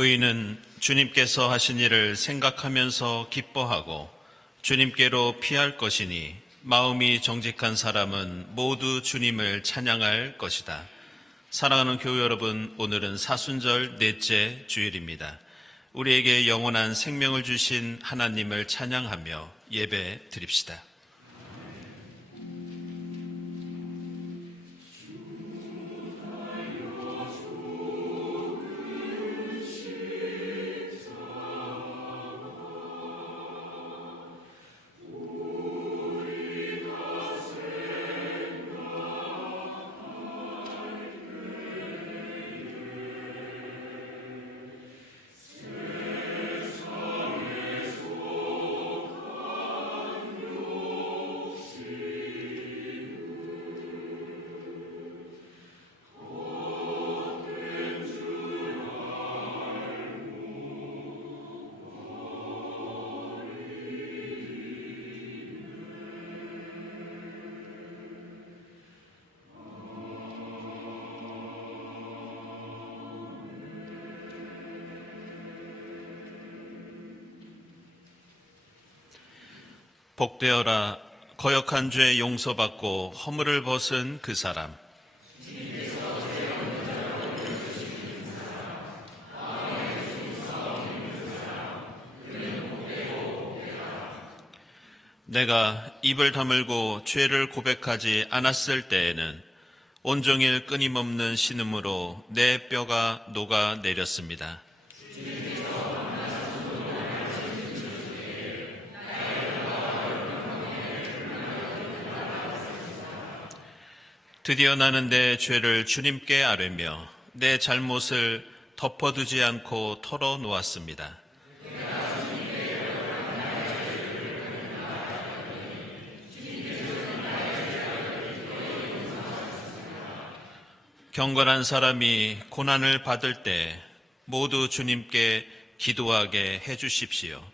의인은 주님께서 하신 일을 생각하면서 기뻐하고 주님께로 피할 것이니 마음이 정직한 사람은 모두 주님을 찬양할 것이다. 사랑하는 교회 여러분, 오늘은 사순절 넷째 주일입니다. 우리에게 영원한 생명을 주신 하나님을 찬양하며 예배 드립시다. 복되어라. 거역한 죄 용서받고 허물을 벗은 그 사람. 내가 입을 다물고 죄를 고백하지 않았을 때에는 온종일 끊임없는 신음으로 내 뼈가 녹아내렸습니다. 드디어 나는 내 죄를 주님께 아뢰며 내 잘못을 덮어두지 않고 털어놓았습니다. 경건한 사람이 고난을 받을 때 모두 주님께 기도하게 해주십시오.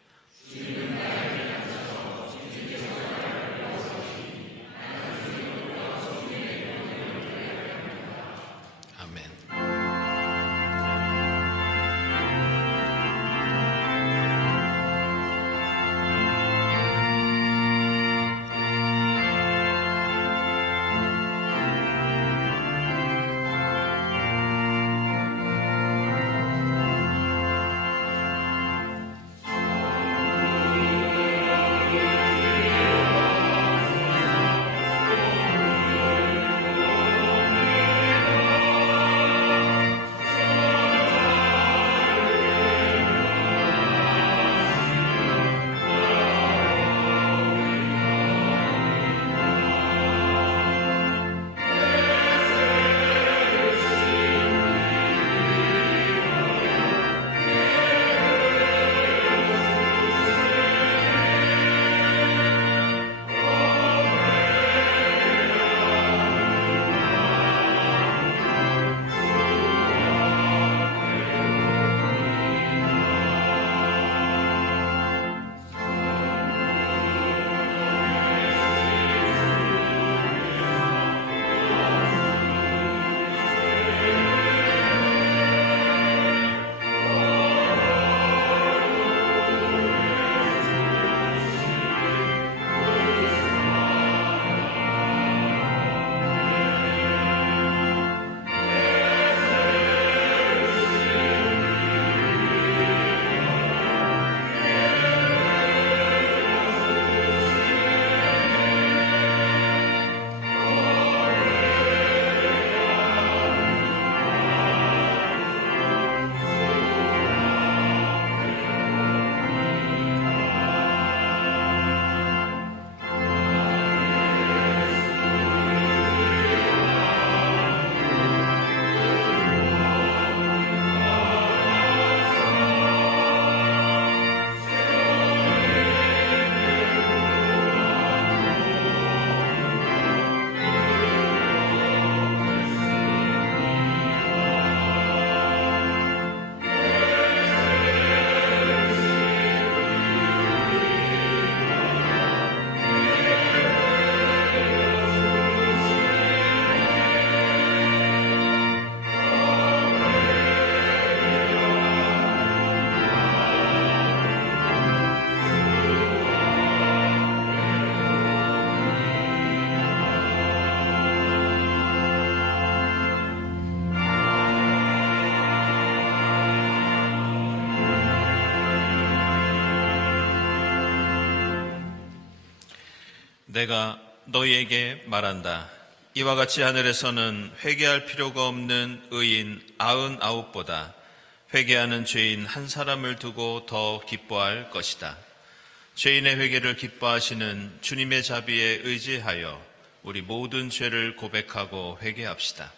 내가 너희에게 말한다. 이와 같이 하늘에서는 회개할 필요가 없는 의인 99보다 회개하는 죄인 한 사람을 두고 더 기뻐할 것이다. 죄인의 회개를 기뻐하시는 주님의 자비에 의지하여 우리 모든 죄를 고백하고 회개합시다.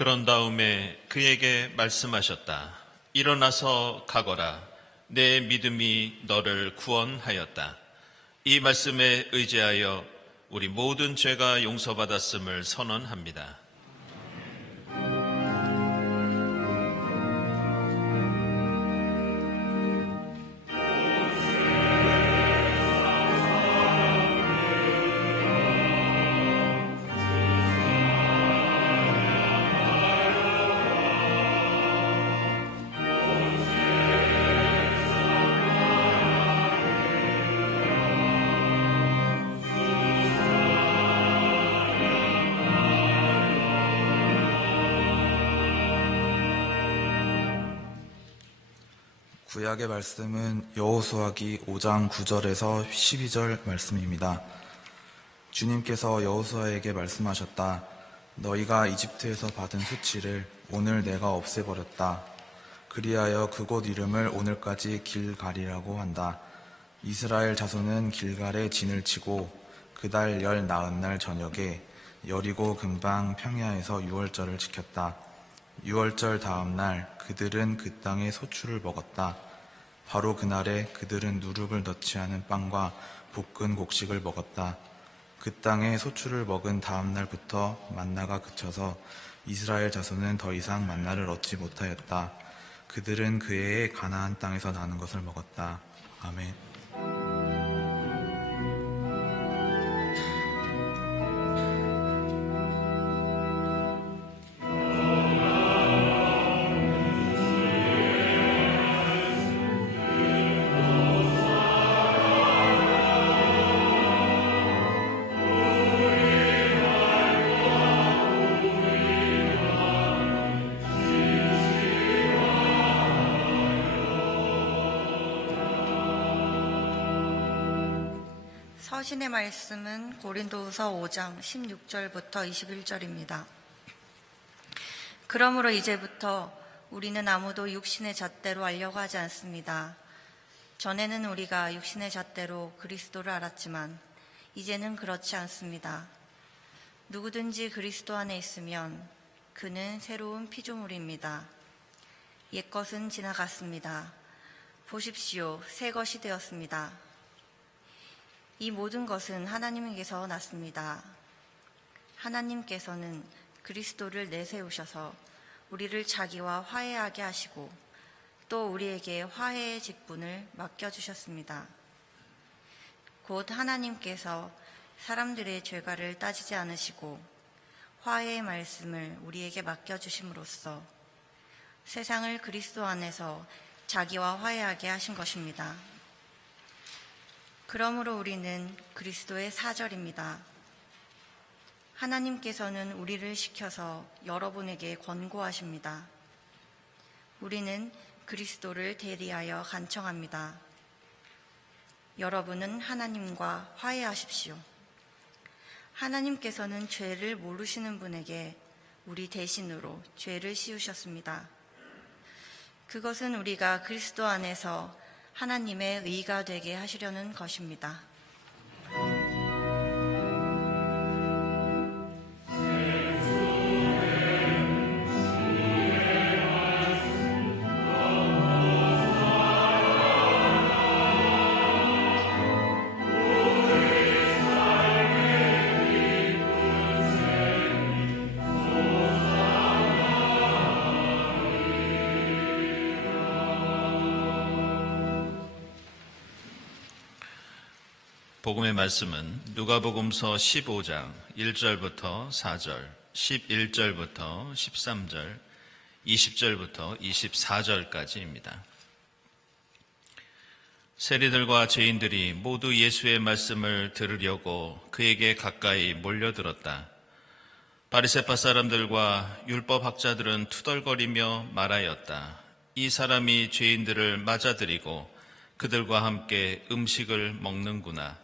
그런 다음에 그에게 말씀하셨다. 일어나서 가거라. 내 믿음이 너를 구원하였다. 이 말씀에 의지하여 우리 모든 죄가 용서받았음을 선언합니다. 구약의 말씀은 여호수아기 5장 9절에서 12절 말씀입니다. 주님께서 여호수아에게 말씀하셨다. 너희가 이집트에서 받은 수치를 오늘 내가 없애버렸다. 그리하여 그곳 이름을 오늘까지 길갈이라고 한다. 이스라엘 자손은 길갈에 진을 치고 그달 열 나흔 날 저녁에 여리고 근방 평야에서 유월절을 지켰다. 유월절 다음 날 그들은 그 땅의 소출을 먹었다. 바로 그날에 그들은 누룩을 넣지 않은 빵과 볶은 곡식을 먹었다. 그 땅의 소출을 먹은 다음 날부터 만나가 그쳐서 이스라엘 자손은 더 이상 만나를 얻지 못하였다. 그들은 그 해에 가나안 땅에서 나는 것을 먹었다. 아멘. 서신의 말씀은 고린도후서 5장 16절부터 21절입니다. 그러므로 이제부터 우리는 아무도 육신의 잣대로 알려고 하지 않습니다. 전에는 우리가 육신의 잣대로 그리스도를 알았지만 이제는 그렇지 않습니다. 누구든지 그리스도 안에 있으면 그는 새로운 피조물입니다. 옛것은 지나갔습니다. 보십시오, 새 것이 되었습니다. 이 모든 것은 하나님에게서 났습니다. 하나님께서는 그리스도를 내세우셔서 우리를 자기와 화해하게 하시고 또 우리에게 화해의 직분을 맡겨주셨습니다. 곧 하나님께서 사람들의 죄가를 따지지 않으시고 화해의 말씀을 우리에게 맡겨주심으로써 세상을 그리스도 안에서 자기와 화해하게 하신 것입니다. 그러므로 우리는 그리스도의 사절입니다. 하나님께서는 우리를 시켜서 여러분에게 권고하십니다. 우리는 그리스도를 대리하여 간청합니다. 여러분은 하나님과 화해하십시오. 하나님께서는 죄를 모르시는 분에게 우리 대신으로 죄를 씌우셨습니다. 그것은 우리가 그리스도 안에서 하나님의 의가 되게 하시려는 것입니다. 복음의 말씀은 누가복음서 15장 1절부터 4절, 11절부터 13절, 20절부터 24절까지입니다. 세리들과 죄인들이 모두 예수의 말씀을 들으려고 그에게 가까이 몰려들었다. 바리새파 사람들과 율법학자들은 투덜거리며 말하였다. 이 사람이 죄인들을 맞아들이고 그들과 함께 음식을 먹는구나.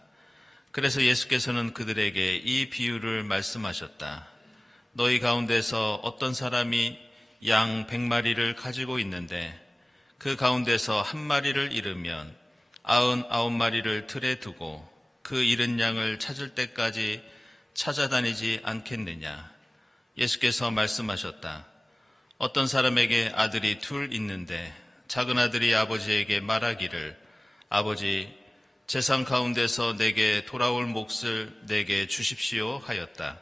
그래서 예수께서는 그들에게 이 비유를 말씀하셨다. 너희 가운데서 어떤 사람이 양 100마리를 가지고 있는데 그 가운데서 한 마리를 잃으면 99마리를 틀에 두고 그 잃은 양을 찾을 때까지 찾아다니지 않겠느냐. 예수께서 말씀하셨다. 어떤 사람에게 아들이 둘 있는데 작은 아들이 아버지에게 말하기를 아버지, 재산 가운데서 내게 돌아올 몫을 내게 주십시오 하였다.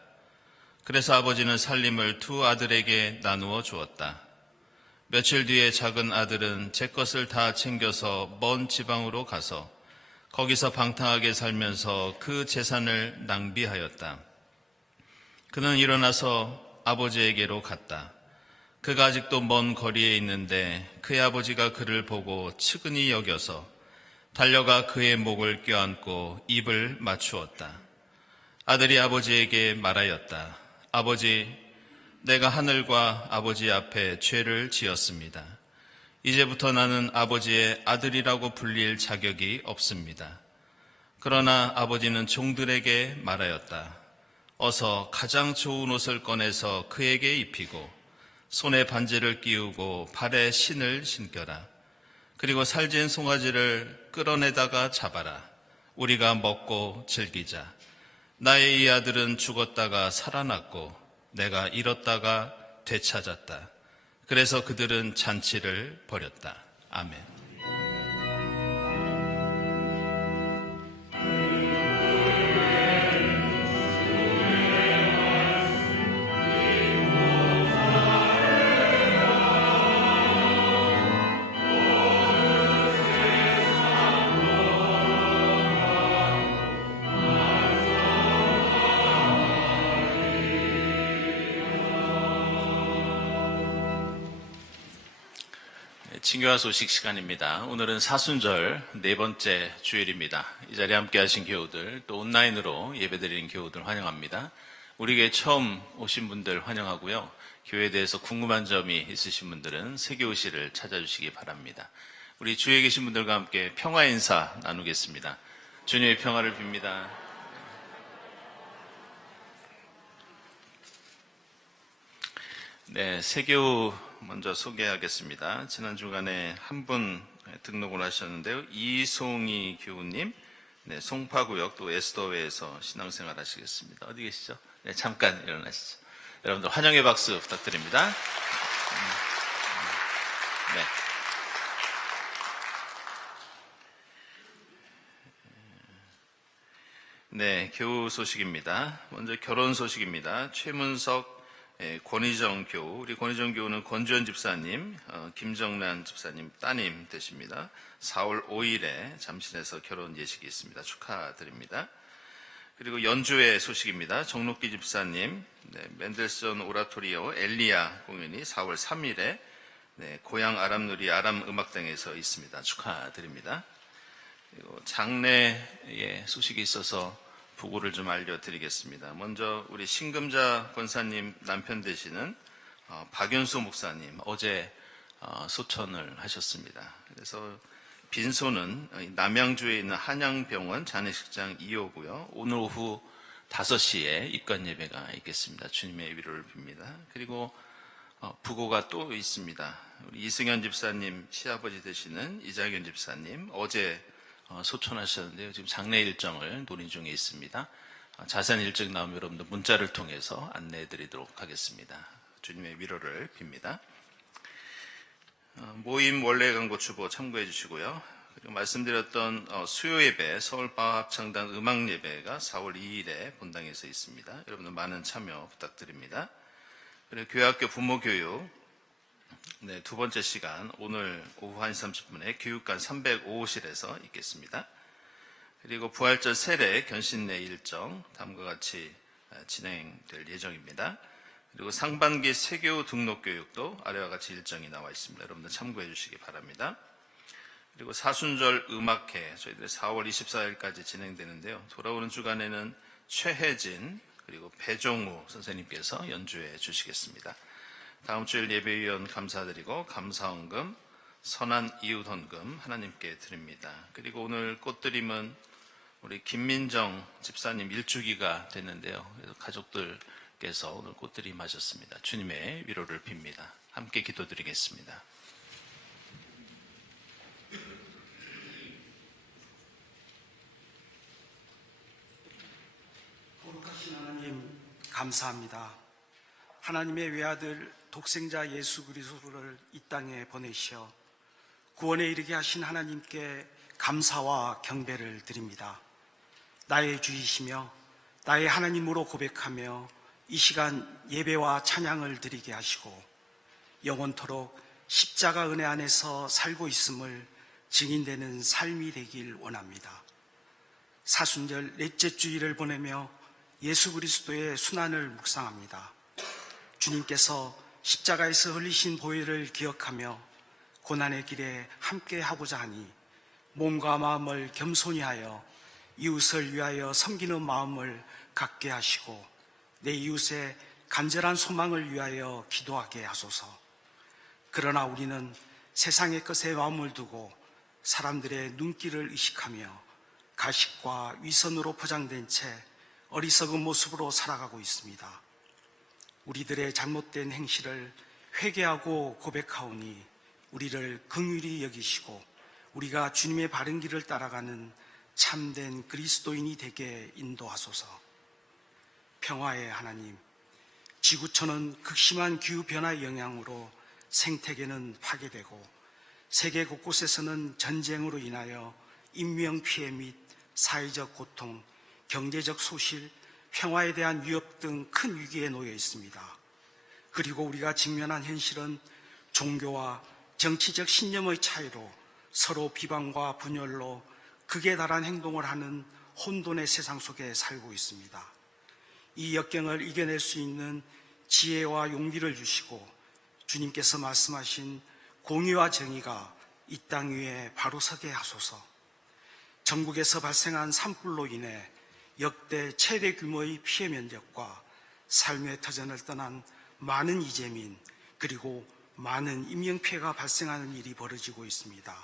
그래서 아버지는 살림을 두 아들에게 나누어 주었다. 며칠 뒤에 작은 아들은 제 것을 다 챙겨서 먼 지방으로 가서 거기서 방탕하게 살면서 그 재산을 낭비하였다. 그는 일어나서 아버지에게로 갔다. 그가 아직도 먼 거리에 있는데 그의 아버지가 그를 보고 측은히 여겨서 달려가 그의 목을 껴안고 입을 맞추었다. 아들이 아버지에게 말하였다. 아버지, 내가 하늘과 아버지 앞에 죄를 지었습니다. 이제부터 나는 아버지의 아들이라고 불릴 자격이 없습니다. 그러나 아버지는 종들에게 말하였다. 어서 가장 좋은 옷을 꺼내서 그에게 입히고 손에 반지를 끼우고 발에 신을 신겨라. 그리고 살진 송아지를 끌어내다가 잡아라. 우리가 먹고 즐기자. 나의 이 아들은 죽었다가 살아났고 내가 잃었다가 되찾았다. 그래서 그들은 잔치를 벌였다. 아멘. 친교와 소식 시간입니다. 오늘은 사순절 네 번째 주일입니다. 이 자리에 함께 하신 교우들, 또 온라인으로 예배드리는 교우들 환영합니다. 우리 교회 처음 오신 분들 환영하고요. 교회에 대해서 궁금한 점이 있으신 분들은 세교우실을 찾아주시기 바랍니다. 우리 주위에 계신 분들과 함께 평화 인사 나누겠습니다. 주님의 평화를 빕니다. 네, 세교우 먼저 소개하겠습니다. 지난 주간에 한 분 등록을 하셨는데요. 이송희 교우님, 네, 송파구역 또 에스더회에서 신앙생활 하시겠습니다. 어디 계시죠? 네, 잠깐 일어나시죠. 여러분들 환영의 박수 부탁드립니다. 네. 네, 교우 소식입니다. 먼저 결혼 소식입니다. 최문석, 권희정 교우, 우리 권희정 교우는 권주현 집사님, 김정란 집사님 따님 되십니다. 4월 5일에 잠실에서 결혼 예식이 있습니다. 축하드립니다. 그리고 연주회 소식입니다. 정록기 집사님, 네, 맨델슨 오라토리오 엘리야 공연이 4월 3일에 네, 고향 아람누리 아람음악당에서 있습니다. 축하드립니다. 그리고 장례의 소식이 있어서 부고를 좀 알려드리겠습니다. 먼저 우리 신금자 권사님 남편 되시는 박연수 목사님 어제 소천을 하셨습니다. 그래서 빈소는 남양주에 있는 한양병원 장례식장 2호고요. 오늘 오후 5시에 입관 예배가 있겠습니다. 주님의 위로를 빕니다. 그리고 부고가 또 있습니다. 우리 이승현 집사님 시아버지 되시는 이장현 집사님 어제 소천하셨는데요. 지금 장례 일정을 논의 중에 있습니다. 자세한 일정 나오면 여러분들 문자를 통해서 안내해 드리도록 하겠습니다. 주님의 위로를 빕니다. 모임 원래 광고 추보 참고해 주시고요. 그리고 말씀드렸던 수요 예배 서울방학창단 음악 예배가 4월 2일에 본당에서 있습니다. 여러분들 많은 참여 부탁드립니다. 그리고 교회학교 부모교육 두 번째 시간 오늘 오후 1시 30분에 교육관 305호실에서 있겠습니다. 그리고 부활절 세례 견신례 일정 다음과 같이 진행될 예정입니다. 그리고 상반기 세교 등록 교육도 아래와 같이 일정이 나와 있습니다. 여러분들 참고해 주시기 바랍니다. 그리고 사순절 음악회 저희들이 4월 24일까지 진행되는데요. 돌아오는 주간에는 최혜진 그리고 배종우 선생님께서 연주해 주시겠습니다. 다음 주일 예배위원 감사드리고 감사헌금, 선한 이웃헌금 하나님께 드립니다. 그리고 오늘 꽃드림은 우리 김민정 집사님 일주기가 됐는데요. 그래서 가족들께서 오늘 꽃드림 하셨습니다. 주님의 위로를 빕니다. 함께 기도드리겠습니다. 거룩하신 하나님 감사합니다. 하나님의 외아들 독생자 예수 그리스도를 이 땅에 보내시어 구원에 이르게 하신 하나님께 감사와 경배를 드립니다. 나의 주이시며 나의 하나님으로 고백하며 이 시간 예배와 찬양을 드리게 하시고 영원토록 십자가 은혜 안에서 살고 있음을 증인되는 삶이 되길 원합니다. 사순절 넷째 주일을 보내며 예수 그리스도의 순환을 묵상합니다. 주님께서 십자가에서 흘리신 보혈을 기억하며 고난의 길에 함께 하고자 하니 몸과 마음을 겸손히 하여 이웃을 위하여 섬기는 마음을 갖게 하시고 내 이웃의 간절한 소망을 위하여 기도하게 하소서. 그러나 우리는 세상의 것에 마음을 두고 사람들의 눈길을 의식하며 가식과 위선으로 포장된 채 어리석은 모습으로 살아가고 있습니다. 우리들의 잘못된 행실을 회개하고 고백하오니 우리를 긍휼히 여기시고 우리가 주님의 바른 길을 따라가는 참된 그리스도인이 되게 인도하소서. 평화의 하나님, 지구촌은 극심한 기후변화의 영향으로 생태계는 파괴되고 세계 곳곳에서는 전쟁으로 인하여 인명피해 및 사회적 고통, 경제적 소실, 평화에 대한 위협 등 큰 위기에 놓여 있습니다. 그리고 우리가 직면한 현실은 종교와 정치적 신념의 차이로 서로 비방과 분열로 극에 달한 행동을 하는 혼돈의 세상 속에 살고 있습니다. 이 역경을 이겨낼 수 있는 지혜와 용기를 주시고 주님께서 말씀하신 공의와 정의가 이 땅 위에 바로 서게 하소서. 전국에서 발생한 산불로 인해 역대 최대 규모의 피해 면적과 삶의 터전을 떠난 많은 이재민 그리고 많은 인명피해가 발생하는 일이 벌어지고 있습니다.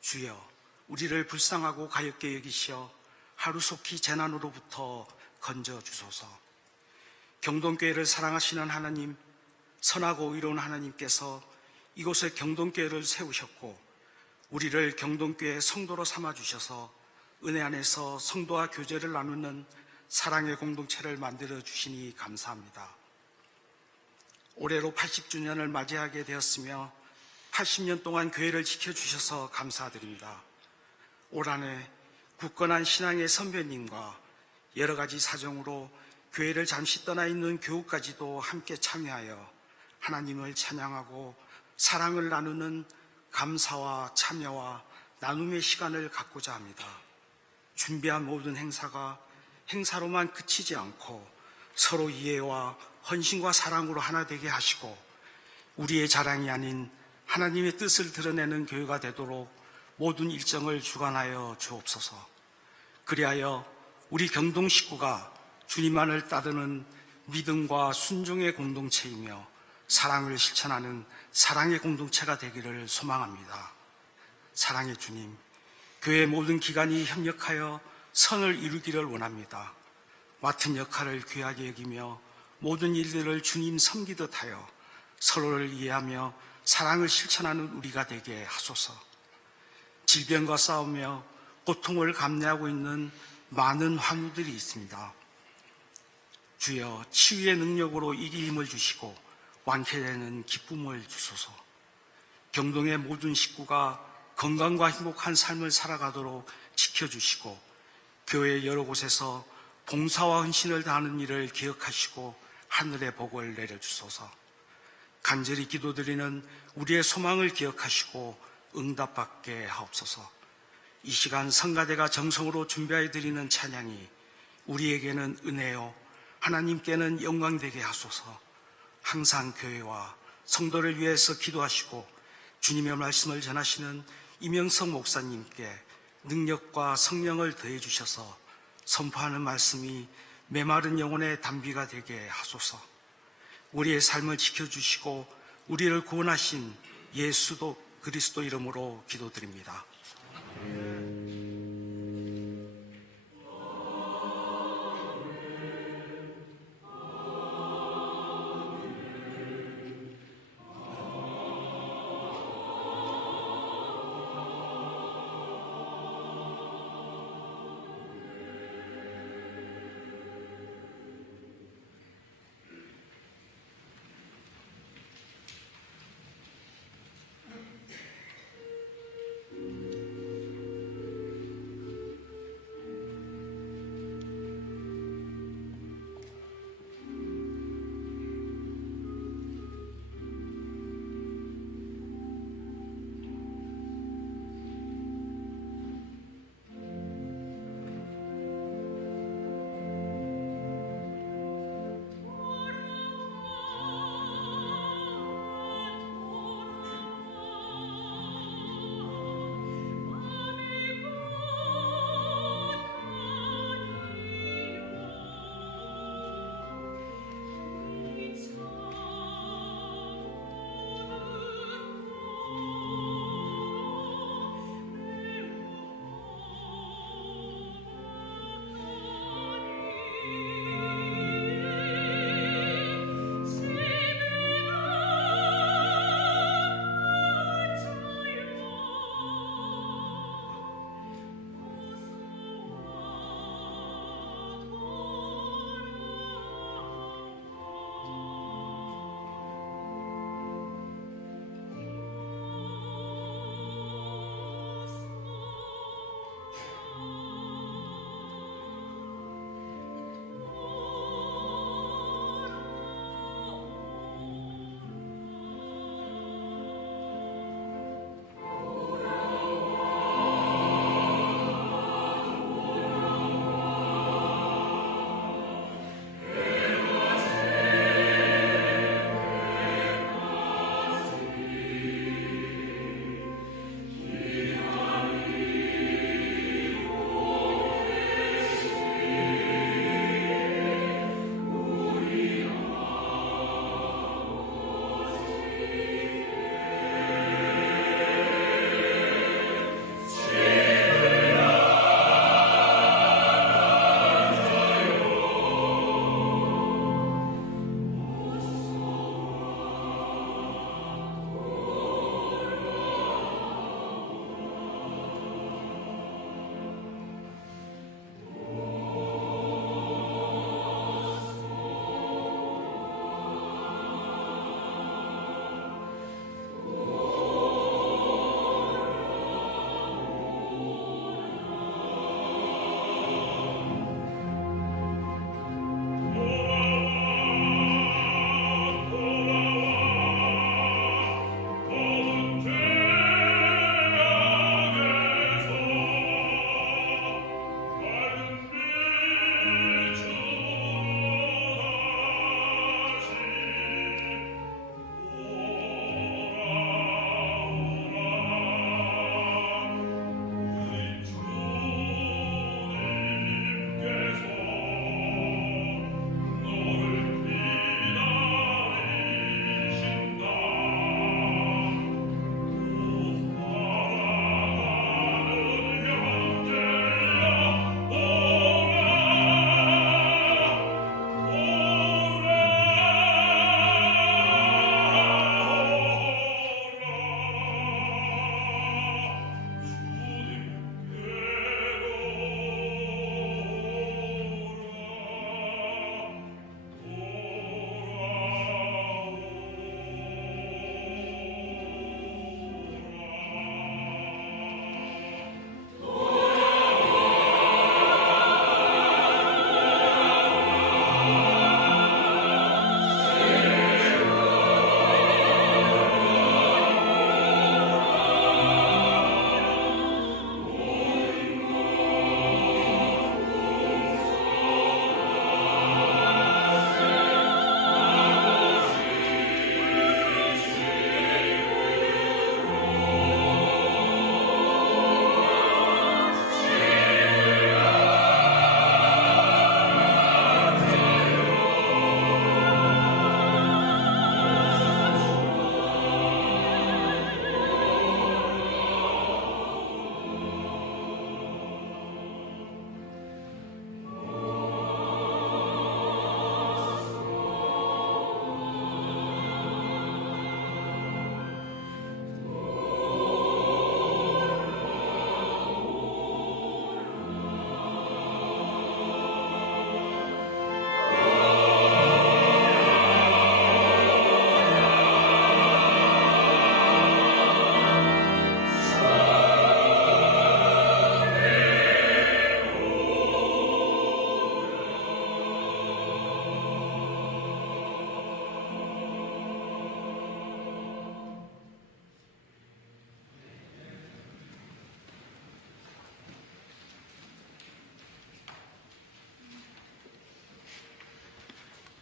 주여, 우리를 불쌍하고 가엾게 여기시어 하루속히 재난으로부터 건져주소서. 경동교회를 사랑하시는 하나님, 선하고 의로운 하나님께서 이곳에 경동교회를 세우셨고 우리를 경동교회 성도로 삼아주셔서 은혜 안에서 성도와 교제를 나누는 사랑의 공동체를 만들어 주시니 감사합니다. 올해로 80주년을 맞이하게 되었으며 80년 동안 교회를 지켜주셔서 감사드립니다. 올 한해 굳건한 신앙의 선배님과 여러 가지 사정으로 교회를 잠시 떠나 있는 교우까지도 함께 참여하여 하나님을 찬양하고 사랑을 나누는 감사와 참여와 나눔의 시간을 갖고자 합니다. 준비한 모든 행사가 행사로만 그치지 않고 서로 이해와 헌신과 사랑으로 하나 되게 하시고 우리의 자랑이 아닌 하나님의 뜻을 드러내는 교회가 되도록 모든 일정을 주관하여 주옵소서. 그리하여 우리 경동 식구가 주님만을 따르는 믿음과 순종의 공동체이며 사랑을 실천하는 사랑의 공동체가 되기를 소망합니다. 사랑의 주님, 교회 모든 기관이 협력하여 선을 이루기를 원합니다. 맡은 역할을 귀하게 여기며 모든 일들을 주님 섬기듯 하여 서로를 이해하며 사랑을 실천하는 우리가 되게 하소서. 질병과 싸우며 고통을 감내하고 있는 많은 환우들이 있습니다. 주여, 치유의 능력으로 이기 힘을 주시고 완쾌되는 기쁨을 주소서. 경동의 모든 식구가 건강과 행복한 삶을 살아가도록 지켜주시고 교회 여러 곳에서 봉사와 헌신을 다하는 일을 기억하시고 하늘의 복을 내려주소서. 간절히 기도드리는 우리의 소망을 기억하시고 응답받게 하옵소서. 이 시간 성가대가 정성으로 준비하여 드리는 찬양이 우리에게는 은혜요 하나님께는 영광되게 하소서. 항상 교회와 성도를 위해서 기도하시고 주님의 말씀을 전하시는 이명석 목사님께 능력과 성령을 더해 주셔서 선포하는 말씀이 메마른 영혼의 단비가 되게 하소서. 우리의 삶을 지켜주시고 우리를 구원하신 예수 그리스도 이름으로 기도드립니다.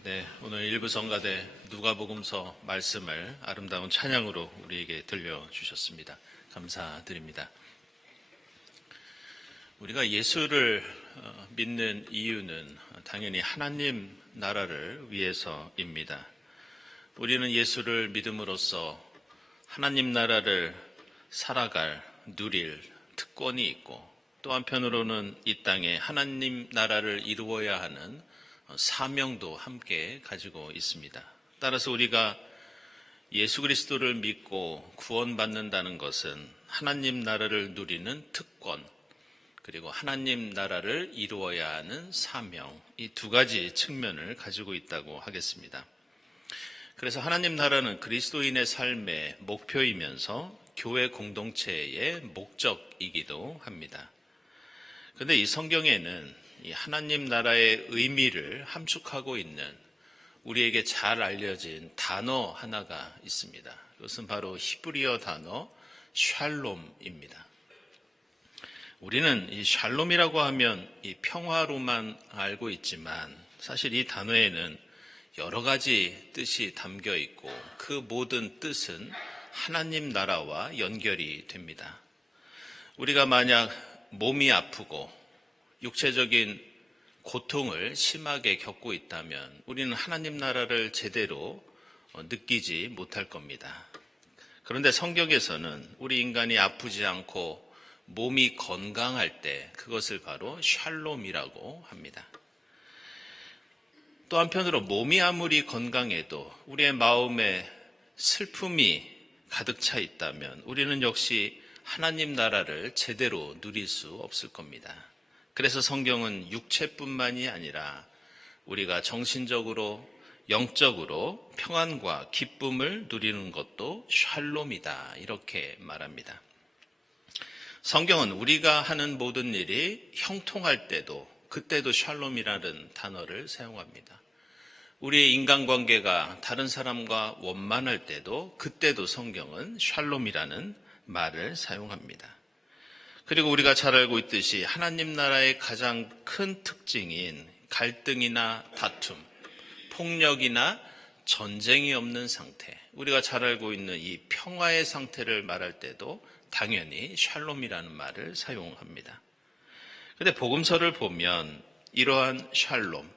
네, 오늘 일부 성가대 누가복음서 말씀을 아름다운 찬양으로 우리에게 들려주셨습니다. 감사드립니다. 우리가 예수를 믿는 이유는 당연히 하나님 나라를 위해서입니다. 우리는 예수를 믿음으로써 하나님 나라를 살아갈, 누릴 특권이 있고, 또 한편으로는 이 땅에 하나님 나라를 이루어야 하는 사명도 함께 가지고 있습니다. 따라서 우리가 예수 그리스도를 믿고 구원받는다는 것은 하나님 나라를 누리는 특권, 그리고 하나님 나라를 이루어야 하는 사명, 이 두 가지 측면을 가지고 있다고 하겠습니다. 그래서 하나님 나라는 그리스도인의 삶의 목표이면서 교회 공동체의 목적이기도 합니다. 그런데 이 성경에는 이 하나님 나라의 의미를 함축하고 있는 우리에게 잘 알려진 단어 하나가 있습니다. 그것은 바로 히브리어 단어 샬롬입니다. 우리는 이 샬롬이라고 하면 이 평화로만 알고 있지만 사실 이 단어에는 여러 가지 뜻이 담겨 있고 그 모든 뜻은 하나님 나라와 연결이 됩니다. 우리가 만약 몸이 아프고 육체적인 고통을 심하게 겪고 있다면 우리는 하나님 나라를 제대로 느끼지 못할 겁니다. 그런데 성경에서는 우리 인간이 아프지 않고 몸이 건강할 때 그것을 바로 샬롬이라고 합니다. 또 한편으로 몸이 아무리 건강해도 우리의 마음에 슬픔이 가득 차 있다면 우리는 역시 하나님 나라를 제대로 누릴 수 없을 겁니다. 그래서 성경은 육체뿐만이 아니라 우리가 정신적으로, 영적으로 평안과 기쁨을 누리는 것도 샬롬이다, 이렇게 말합니다. 성경은 우리가 하는 모든 일이 형통할 때도, 그때도 샬롬이라는 단어를 사용합니다. 우리의 인간관계가 다른 사람과 원만할 때도, 그때도 성경은 샬롬이라는 말을 사용합니다. 그리고 우리가 잘 알고 있듯이 하나님 나라의 가장 큰 특징인 갈등이나 다툼, 폭력이나 전쟁이 없는 상태, 우리가 잘 알고 있는 이 평화의 상태를 말할 때도 당연히 샬롬이라는 말을 사용합니다. 그런데 복음서를 보면 이러한 샬롬,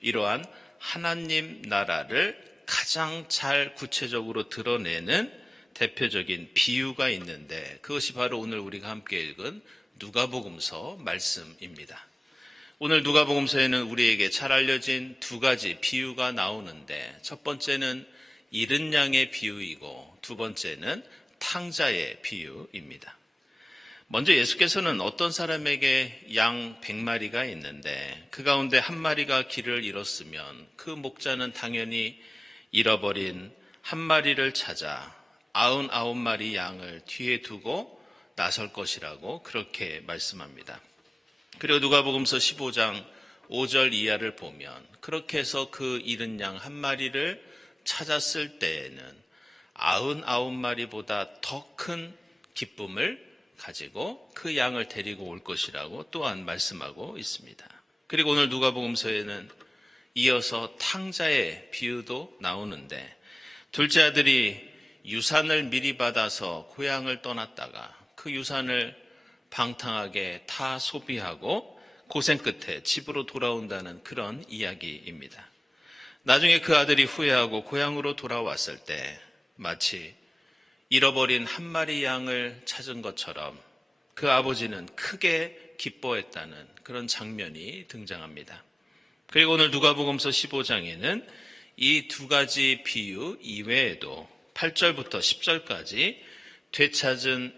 이러한 하나님 나라를 가장 잘 구체적으로 드러내는 대표적인 비유가 있는데 그것이 바로 오늘 우리가 함께 읽은 누가복음서 말씀입니다. 오늘 누가복음서에는 우리에게 잘 알려진 두 가지 비유가 나오는데 첫 번째는 잃은 양의 비유이고 두 번째는 탕자의 비유입니다. 먼저 예수께서는 어떤 사람에게 양 100마리가 있는데 그 가운데 한 마리가 길을 잃었으면 그 목자는 당연히 잃어버린 한 마리를 찾아 99마리 양을 뒤에 두고 나설 것이라고 그렇게 말씀합니다. 그리고 누가복음서 15장 5절 이하를 보면 그렇게 해서 그 잃은 양 한 마리를 찾았을 때에는 99마리보다 더 큰 기쁨을 가지고 그 양을 데리고 올 것이라고 또한 말씀하고 있습니다. 그리고 오늘 누가복음서에는 이어서 탕자의 비유도 나오는데 둘째 아들이 유산을 미리 받아서 고향을 떠났다가 그 유산을 방탕하게 다 소비하고 고생 끝에 집으로 돌아온다는 그런 이야기입니다. 나중에 그 아들이 후회하고 고향으로 돌아왔을 때 마치 잃어버린 한 마리 양을 찾은 것처럼 그 아버지는 크게 기뻐했다는 그런 장면이 등장합니다. 그리고 오늘 누가복음서 15장에는 이 두 가지 비유 이외에도 8절부터 10절까지 되찾은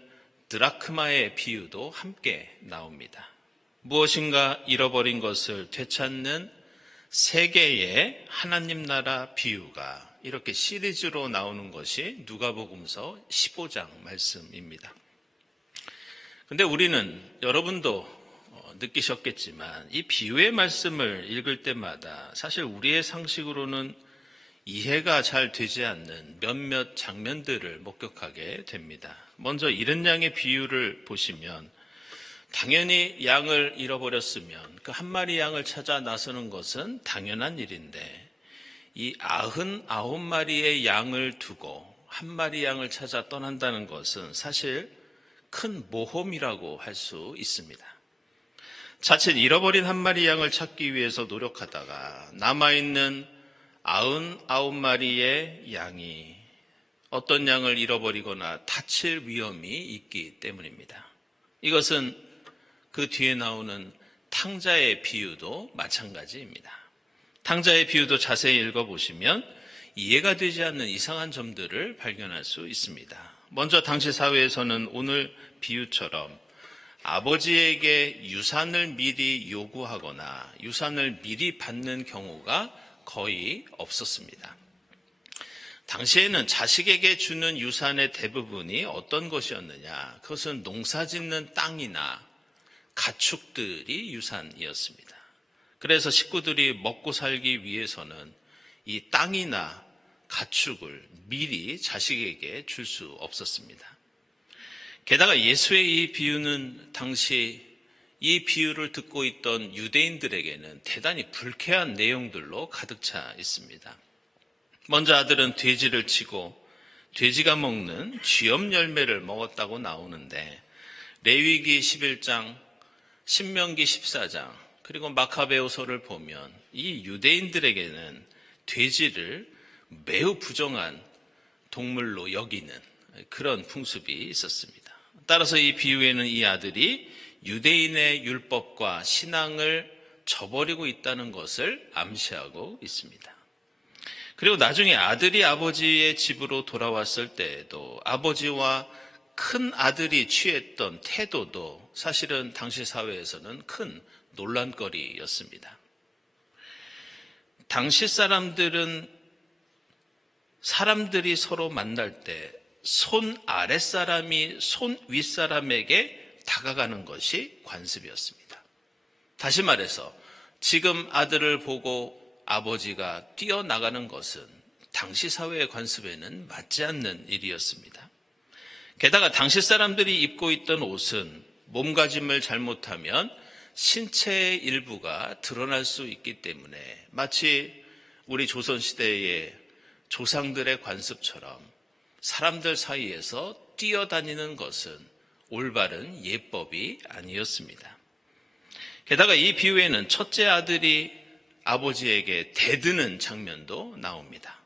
드라크마의 비유도 함께 나옵니다. 무엇인가 잃어버린 것을 되찾는 세 개의 하나님 나라 비유가 이렇게 시리즈로 나오는 것이 누가복음서 15장 말씀입니다. 그런데 우리는 여러분도 느끼셨겠지만 이 비유의 말씀을 읽을 때마다 사실 우리의 상식으로는 이해가 잘 되지 않는 몇몇 장면들을 목격하게 됩니다. 먼저 잃은 양의 비유를 보시면 당연히 양을 잃어버렸으면 그 한 마리 양을 찾아 나서는 것은 당연한 일인데 이 99마리의 양을 두고 한 마리 양을 찾아 떠난다는 것은 사실 큰 모험이라고 할 수 있습니다. 자칫 잃어버린 한 마리 양을 찾기 위해서 노력하다가 남아있는 99마리의 양이 어떤 양을 잃어버리거나 다칠 위험이 있기 때문입니다. 이것은 그 뒤에 나오는 탕자의 비유도 마찬가지입니다. 탕자의 비유도 자세히 읽어보시면 이해가 되지 않는 이상한 점들을 발견할 수 있습니다. 먼저 당시 사회에서는 오늘 비유처럼 아버지에게 유산을 미리 요구하거나 유산을 미리 받는 경우가 거의 없었습니다. 당시에는 자식에게 주는 유산의 대부분이 어떤 것이었느냐? 그것은 농사짓는 땅이나 가축들이 유산이었습니다. 그래서 식구들이 먹고 살기 위해서는 이 땅이나 가축을 미리 자식에게 줄 수 없었습니다. 게다가 예수의 이 비유는 당시 이 비유를 듣고 있던 유대인들에게는 대단히 불쾌한 내용들로 가득 차 있습니다. 먼저 아들은 돼지를 치고 돼지가 먹는 쥐염 열매를 먹었다고 나오는데 레위기 11장, 신명기 14장, 그리고 마카베오서를 보면 이 유대인들에게는 돼지를 매우 부정한 동물로 여기는 그런 풍습이 있었습니다. 따라서 이 비유에는 이 아들이 유대인의 율법과 신앙을 저버리고 있다는 것을 암시하고 있습니다. 그리고 나중에 아들이 아버지의 집으로 돌아왔을 때에도 아버지와 큰 아들이 취했던 태도도 사실은 당시 사회에서는 큰 논란거리였습니다. 당시 사람들이 서로 만날 때 손 아랫사람이 손 윗사람에게 다가가는 것이 관습이었습니다. 다시 말해서 지금 아들을 보고 아버지가 뛰어나가는 것은 당시 사회의 관습에는 맞지 않는 일이었습니다. 게다가 당시 사람들이 입고 있던 옷은 몸가짐을 잘못하면 신체의 일부가 드러날 수 있기 때문에 마치 우리 조선시대의 조상들의 관습처럼 사람들 사이에서 뛰어다니는 것은 올바른 예법이 아니었습니다. 게다가 이 비유에는 첫째 아들이 아버지에게 대드는 장면도 나옵니다.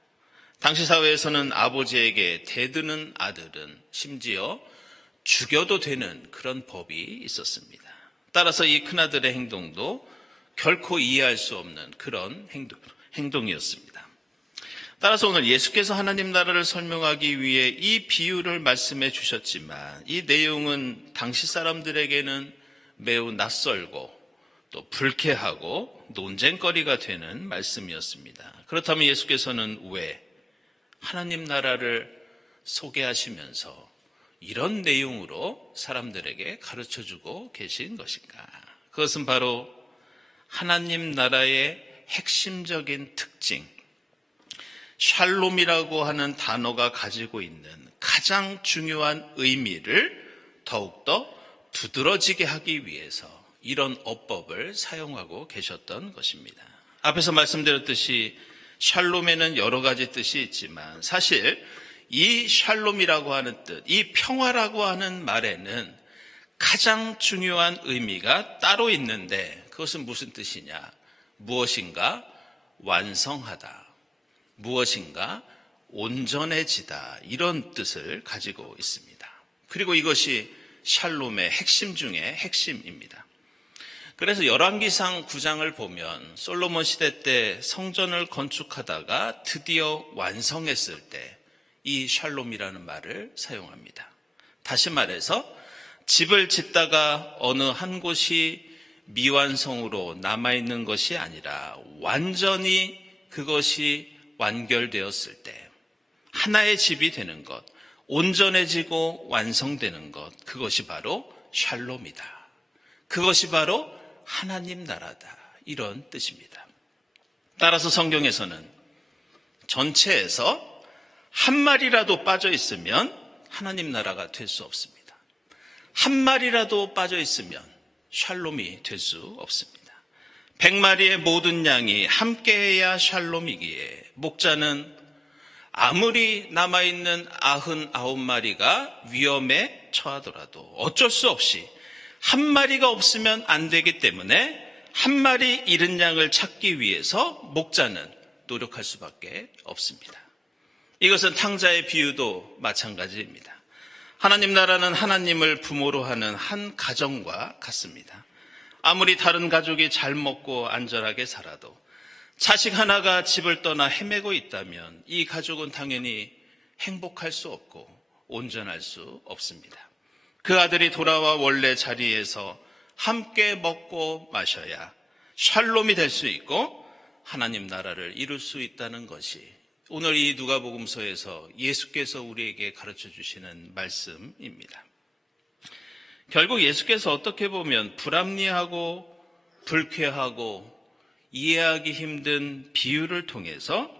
당시 사회에서는 아버지에게 대드는 아들은 심지어 죽여도 되는 그런 법이 있었습니다. 따라서 이 큰아들의 행동도 결코 이해할 수 없는 그런 행동이었습니다. 따라서 오늘 예수께서 하나님 나라를 설명하기 위해 이 비유를 말씀해 주셨지만 이 내용은 당시 사람들에게는 매우 낯설고 또 불쾌하고 논쟁거리가 되는 말씀이었습니다. 그렇다면 예수께서는 왜 하나님 나라를 소개하시면서 이런 내용으로 사람들에게 가르쳐주고 계신 것인가? 그것은 바로 하나님 나라의 핵심적인 특징, 샬롬이라고 하는 단어가 가지고 있는 가장 중요한 의미를 더욱더 두드러지게 하기 위해서 이런 어법을 사용하고 계셨던 것입니다. 앞에서 말씀드렸듯이 샬롬에는 여러 가지 뜻이 있지만 사실 이 샬롬이라고 하는 뜻, 이 평화라고 하는 말에는 가장 중요한 의미가 따로 있는데 그것은 무슨 뜻이냐? 무엇인가 완성하다. 무엇인가 온전해지다. 이런 뜻을 가지고 있습니다. 그리고 이것이 샬롬의 핵심 중에 핵심입니다. 그래서 열왕기상 9장을 보면 솔로몬 시대 때 성전을 건축하다가 드디어 완성했을 때 이 샬롬이라는 말을 사용합니다. 다시 말해서 집을 짓다가 어느 한 곳이 미완성으로 남아있는 것이 아니라 완전히 그것이 완결되었을 때 하나의 집이 되는 것, 온전해지고 완성되는 것, 그것이 바로 샬롬이다. 그것이 바로 하나님 나라다. 이런 뜻입니다. 따라서 성경에서는 전체에서 한 마리라도 빠져 있으면 하나님 나라가 될 수 없습니다. 한 마리라도 빠져 있으면 샬롬이 될 수 없습니다. 100마리의 모든 양이 함께해야 샬롬이기에 목자는 아무리 남아있는 99마리가 위험에 처하더라도 어쩔 수 없이 한 마리가 없으면 안 되기 때문에 한 마리 잃은 양을 찾기 위해서 목자는 노력할 수밖에 없습니다. 이것은 탕자의 비유도 마찬가지입니다. 하나님 나라는 하나님을 부모로 하는 한 가정과 같습니다. 아무리 다른 가족이 잘 먹고 안전하게 살아도 자식 하나가 집을 떠나 헤매고 있다면 이 가족은 당연히 행복할 수 없고 온전할 수 없습니다. 그 아들이 돌아와 원래 자리에서 함께 먹고 마셔야 샬롬이 될 수 있고 하나님 나라를 이룰 수 있다는 것이 오늘 이 누가복음서에서 예수께서 우리에게 가르쳐 주시는 말씀입니다. 결국 예수께서 어떻게 보면 불합리하고 불쾌하고 이해하기 힘든 비유를 통해서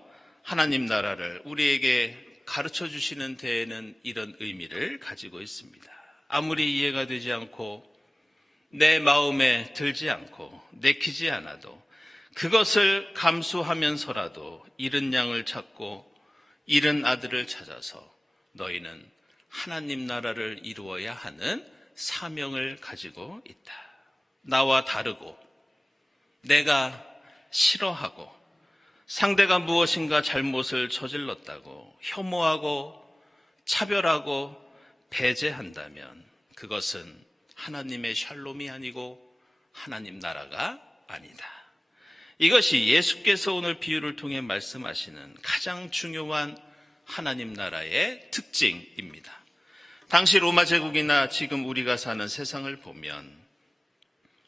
하나님 나라를 우리에게 가르쳐 주시는 데에는 이런 의미를 가지고 있습니다. 아무리 이해가 되지 않고 내 마음에 들지 않고 내키지 않아도 그것을 감수하면서라도 잃은 양을 찾고 잃은 아들을 찾아서 너희는 하나님 나라를 이루어야 하는 사명을 가지고 있다. 나와 다르고 내가 싫어하고 상대가 무엇인가 잘못을 저질렀다고 혐오하고 차별하고 배제한다면 그것은 하나님의 샬롬이 아니고 하나님 나라가 아니다. 이것이 예수께서 오늘 비유를 통해 말씀하시는 가장 중요한 하나님 나라의 특징입니다. 당시 로마 제국이나 지금 우리가 사는 세상을 보면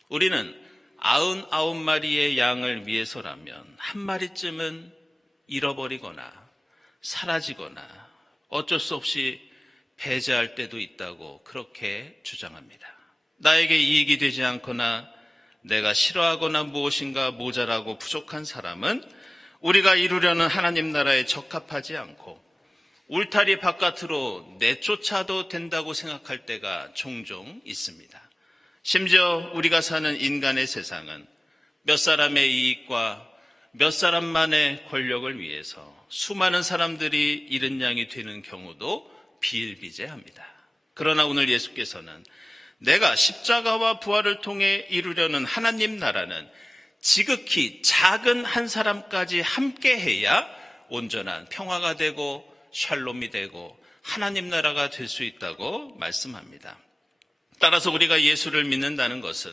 우리는 99마리의 양을 위해서라면 한 마리쯤은 잃어버리거나 사라지거나 어쩔 수 없이 배제할 때도 있다고 그렇게 주장합니다. 나에게 이익이 되지 않거나 내가 싫어하거나 무엇인가 모자라고 부족한 사람은 우리가 이루려는 하나님 나라에 적합하지 않고 울타리 바깥으로 내쫓아도 된다고 생각할 때가 종종 있습니다. 심지어 우리가 사는 인간의 세상은 몇 사람의 이익과 몇 사람만의 권력을 위해서 수많은 사람들이 잃은 양이 되는 경우도 비일비재합니다. 그러나 오늘 예수께서는 내가 십자가와 부활을 통해 이루려는 하나님 나라는 지극히 작은 한 사람까지 함께해야 온전한 평화가 되고 샬롬이 되고 하나님 나라가 될 수 있다고 말씀합니다. 따라서 우리가 예수를 믿는다는 것은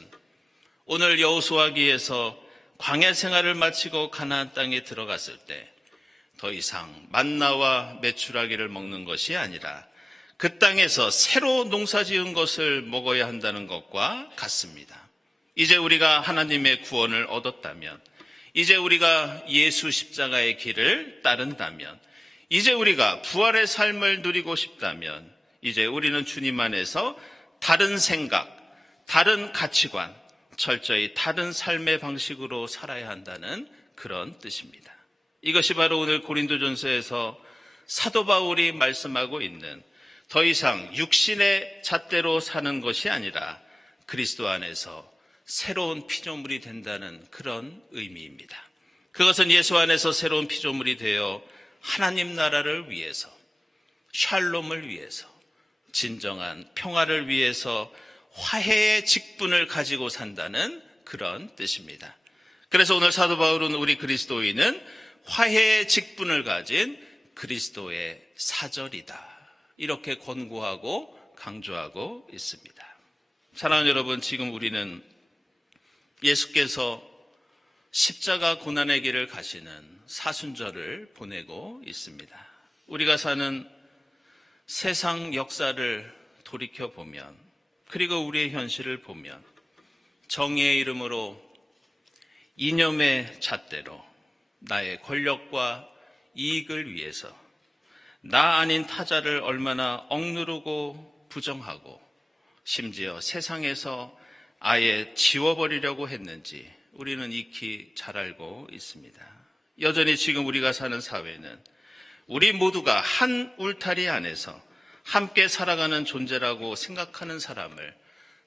오늘 여호수아기에서 광야 생활을 마치고 가나안 땅에 들어갔을 때 더 이상 만나와 메추라기를 먹는 것이 아니라 그 땅에서 새로 농사 지은 것을 먹어야 한다는 것과 같습니다. 이제 우리가 하나님의 구원을 얻었다면, 이제 우리가 예수 십자가의 길을 따른다면, 이제 우리가 부활의 삶을 누리고 싶다면, 이제 우리는 주님 안에서 다른 생각, 다른 가치관, 철저히 다른 삶의 방식으로 살아야 한다는 그런 뜻입니다. 이것이 바로 오늘 고린도전서에서 사도 바울이 말씀하고 있는 더 이상 육신의 잣대로 사는 것이 아니라 그리스도 안에서 새로운 피조물이 된다는 그런 의미입니다. 그것은 예수 안에서 새로운 피조물이 되어 하나님 나라를 위해서, 샬롬을 위해서, 진정한 평화를 위해서 화해의 직분을 가지고 산다는 그런 뜻입니다. 그래서 오늘 사도 바울은 우리 그리스도인은 화해의 직분을 가진 그리스도의 사절이다. 이렇게 권고하고 강조하고 있습니다. 사랑하는 여러분, 지금 우리는 예수께서 십자가 고난의 길을 가시는 사순절을 보내고 있습니다. 우리가 사는 세상 역사를 돌이켜보면, 그리고 우리의 현실을 보면 정의의 이름으로 이념의 잣대로 나의 권력과 이익을 위해서 나 아닌 타자를 얼마나 억누르고 부정하고 심지어 세상에서 아예 지워버리려고 했는지 우리는 익히 잘 알고 있습니다. 여전히 지금 우리가 사는 사회는 우리 모두가 한 울타리 안에서 함께 살아가는 존재라고 생각하는 사람을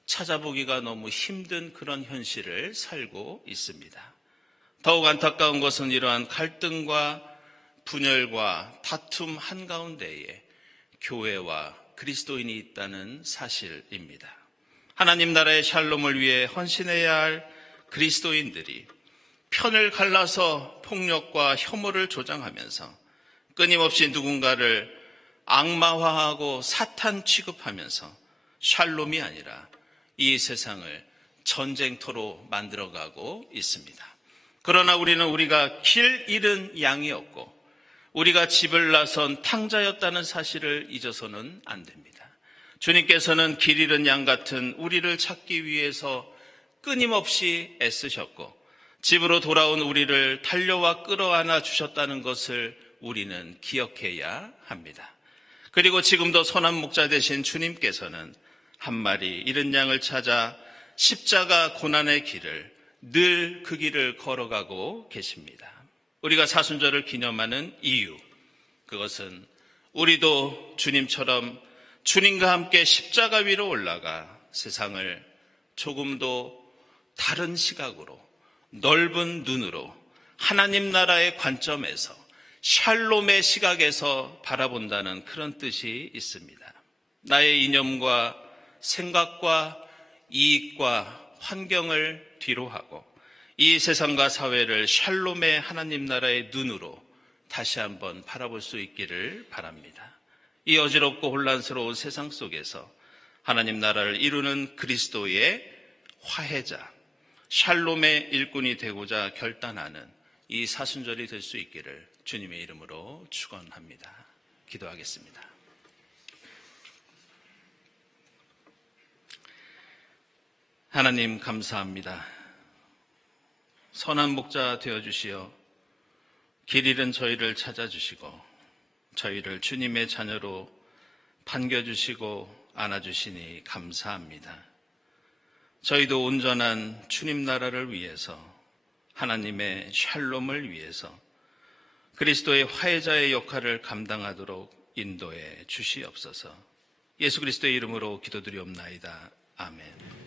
찾아보기가 너무 힘든 그런 현실을 살고 있습니다. 더욱 안타까운 것은 이러한 갈등과 분열과 다툼 한가운데에 교회와 그리스도인이 있다는 사실입니다. 하나님 나라의 샬롬을 위해 헌신해야 할 그리스도인들이 편을 갈라서 폭력과 혐오를 조장하면서 끊임없이 누군가를 악마화하고 사탄 취급하면서 샬롬이 아니라 이 세상을 전쟁터로 만들어가고 있습니다. 그러나 우리는 우리가 길 잃은 양이었고 우리가 집을 나선 탕자였다는 사실을 잊어서는 안 됩니다. 주님께서는 길 잃은 양 같은 우리를 찾기 위해서 끊임없이 애쓰셨고 집으로 돌아온 우리를 달려와 끌어안아 주셨다는 것을 우리는 기억해야 합니다. 그리고 지금도 선한 목자 되신 주님께서는 한 마리 잃은 양을 찾아 십자가 고난의 길을 늘 그 길을 걸어가고 계십니다. 우리가 사순절을 기념하는 이유, 그것은 우리도 주님처럼 주님과 함께 십자가 위로 올라가 세상을 조금도 다른 시각으로 넓은 눈으로 하나님 나라의 관점에서 샬롬의 시각에서 바라본다는 그런 뜻이 있습니다. 나의 이념과 생각과 이익과 환경을 뒤로하고 이 세상과 사회를 샬롬의 하나님 나라의 눈으로 다시 한번 바라볼 수 있기를 바랍니다. 이 어지럽고 혼란스러운 세상 속에서 하나님 나라를 이루는 그리스도의 화해자, 샬롬의 일꾼이 되고자 결단하는 이 사순절이 될 수 있기를 주님의 이름으로 축원합니다. 기도하겠습니다. 하나님 감사합니다. 선한 목자 되어주시어 길 잃은 저희를 찾아주시고 저희를 주님의 자녀로 반겨주시고 안아주시니 감사합니다. 저희도 온전한 주님 나라를 위해서 하나님의 샬롬을 위해서 그리스도의 화해자의 역할을 감당하도록 인도해 주시옵소서. 예수 그리스도의 이름으로 기도드리옵나이다. 아멘.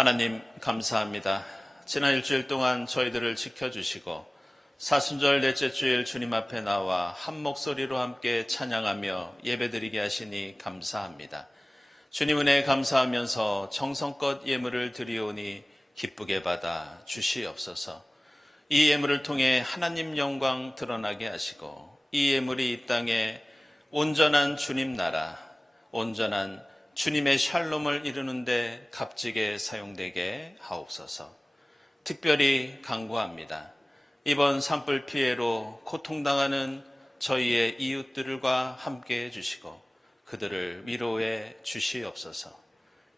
하나님 감사합니다. 지난 일주일 동안 저희들을 지켜주시고 사순절 넷째 주일 주님 앞에 나와 한 목소리로 함께 찬양하며 예배드리게 하시니 감사합니다. 주님 은혜에 감사하면서 정성껏 예물을 드리오니 기쁘게 받아 주시옵소서. 이 예물을 통해 하나님 영광 드러나게 하시고 이 예물이 이 땅에 온전한 주님 나라, 온전한 주님의 샬롬을 이루는데 값지게 사용되게 하옵소서. 특별히 간구합니다. 이번 산불 피해로 고통당하는 저희의 이웃들과 함께 해주시고 그들을 위로해 주시옵소서.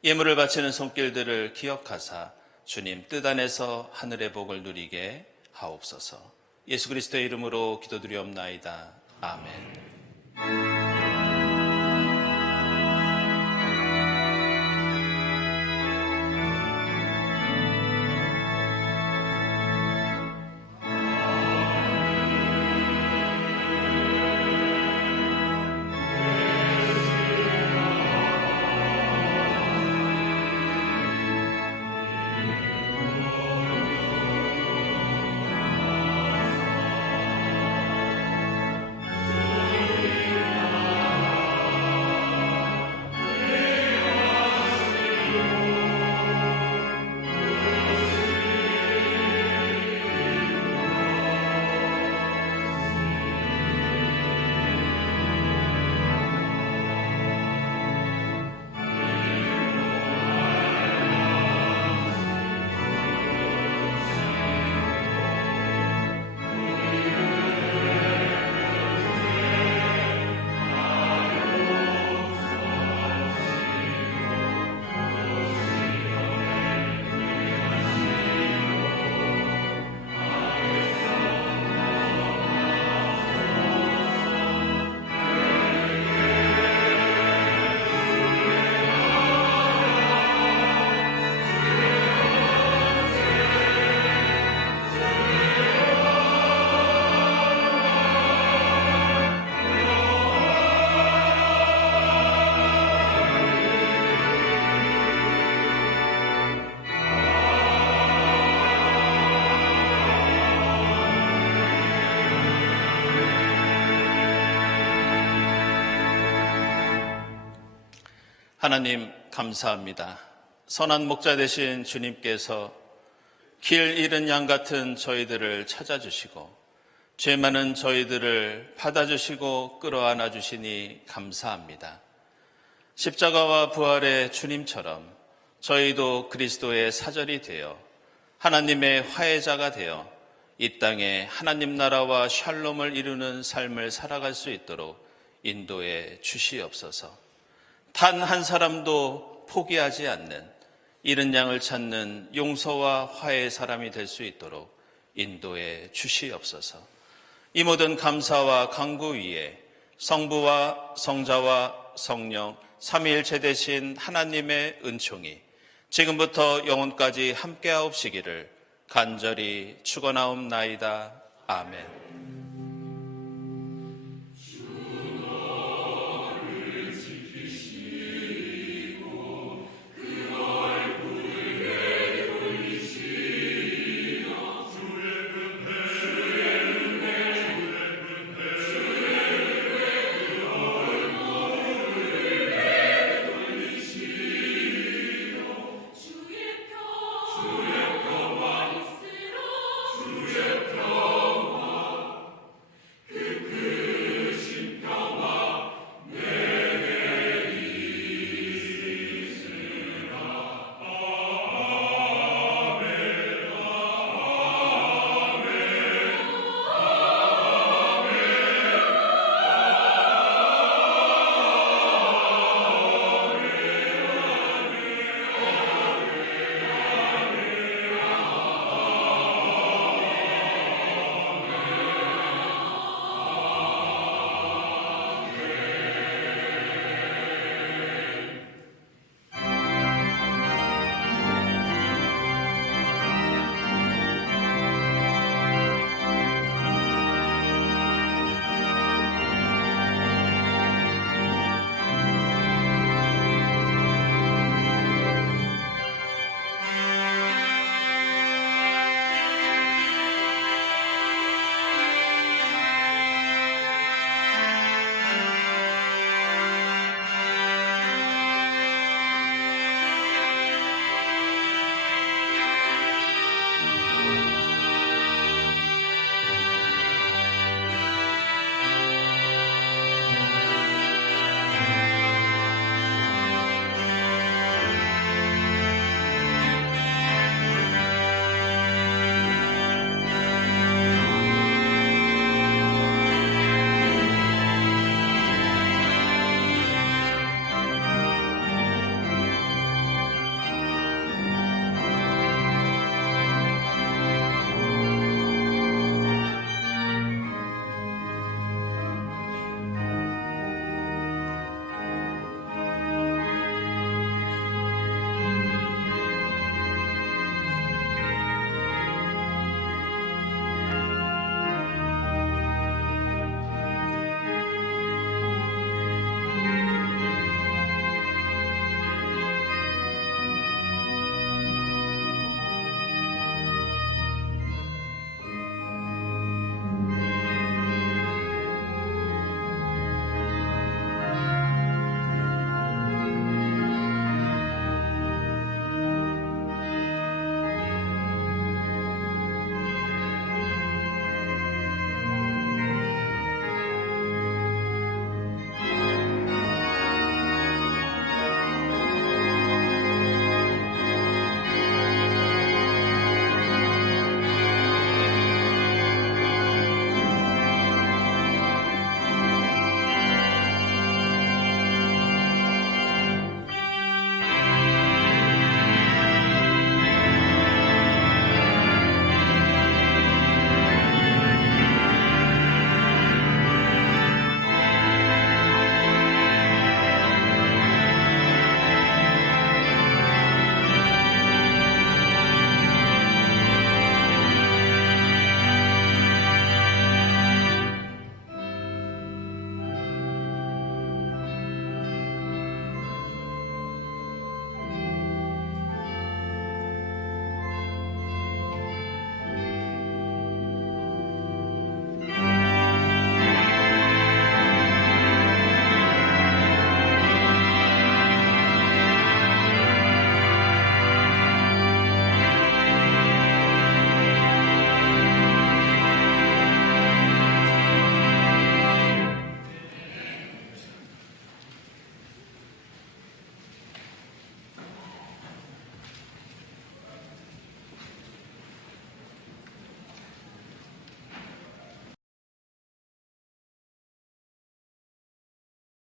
예물을 바치는 손길들을 기억하사 주님 뜻 안에서 하늘의 복을 누리게 하옵소서. 예수 그리스도의 이름으로 기도드리옵나이다. 아멘. 하나님 감사합니다. 선한 목자 되신 주님께서 길 잃은 양 같은 저희들을 찾아주시고 죄 많은 저희들을 받아주시고 끌어안아 주시니 감사합니다. 십자가와 부활의 주님처럼 저희도 그리스도의 사절이 되어 하나님의 화해자가 되어 이 땅에 하나님 나라와 샬롬을 이루는 삶을 살아갈 수 있도록 인도해 주시옵소서. 단 한 사람도 포기하지 않는 잃은 양을 찾는 용서와 화해의 사람이 될 수 있도록 인도해 주시옵소서. 이 모든 감사와 간구 위에 성부와 성자와 성령 삼위일체 되신 하나님의 은총이 지금부터 영원까지 함께하옵시기를 간절히 축원하옵나이다. 아멘.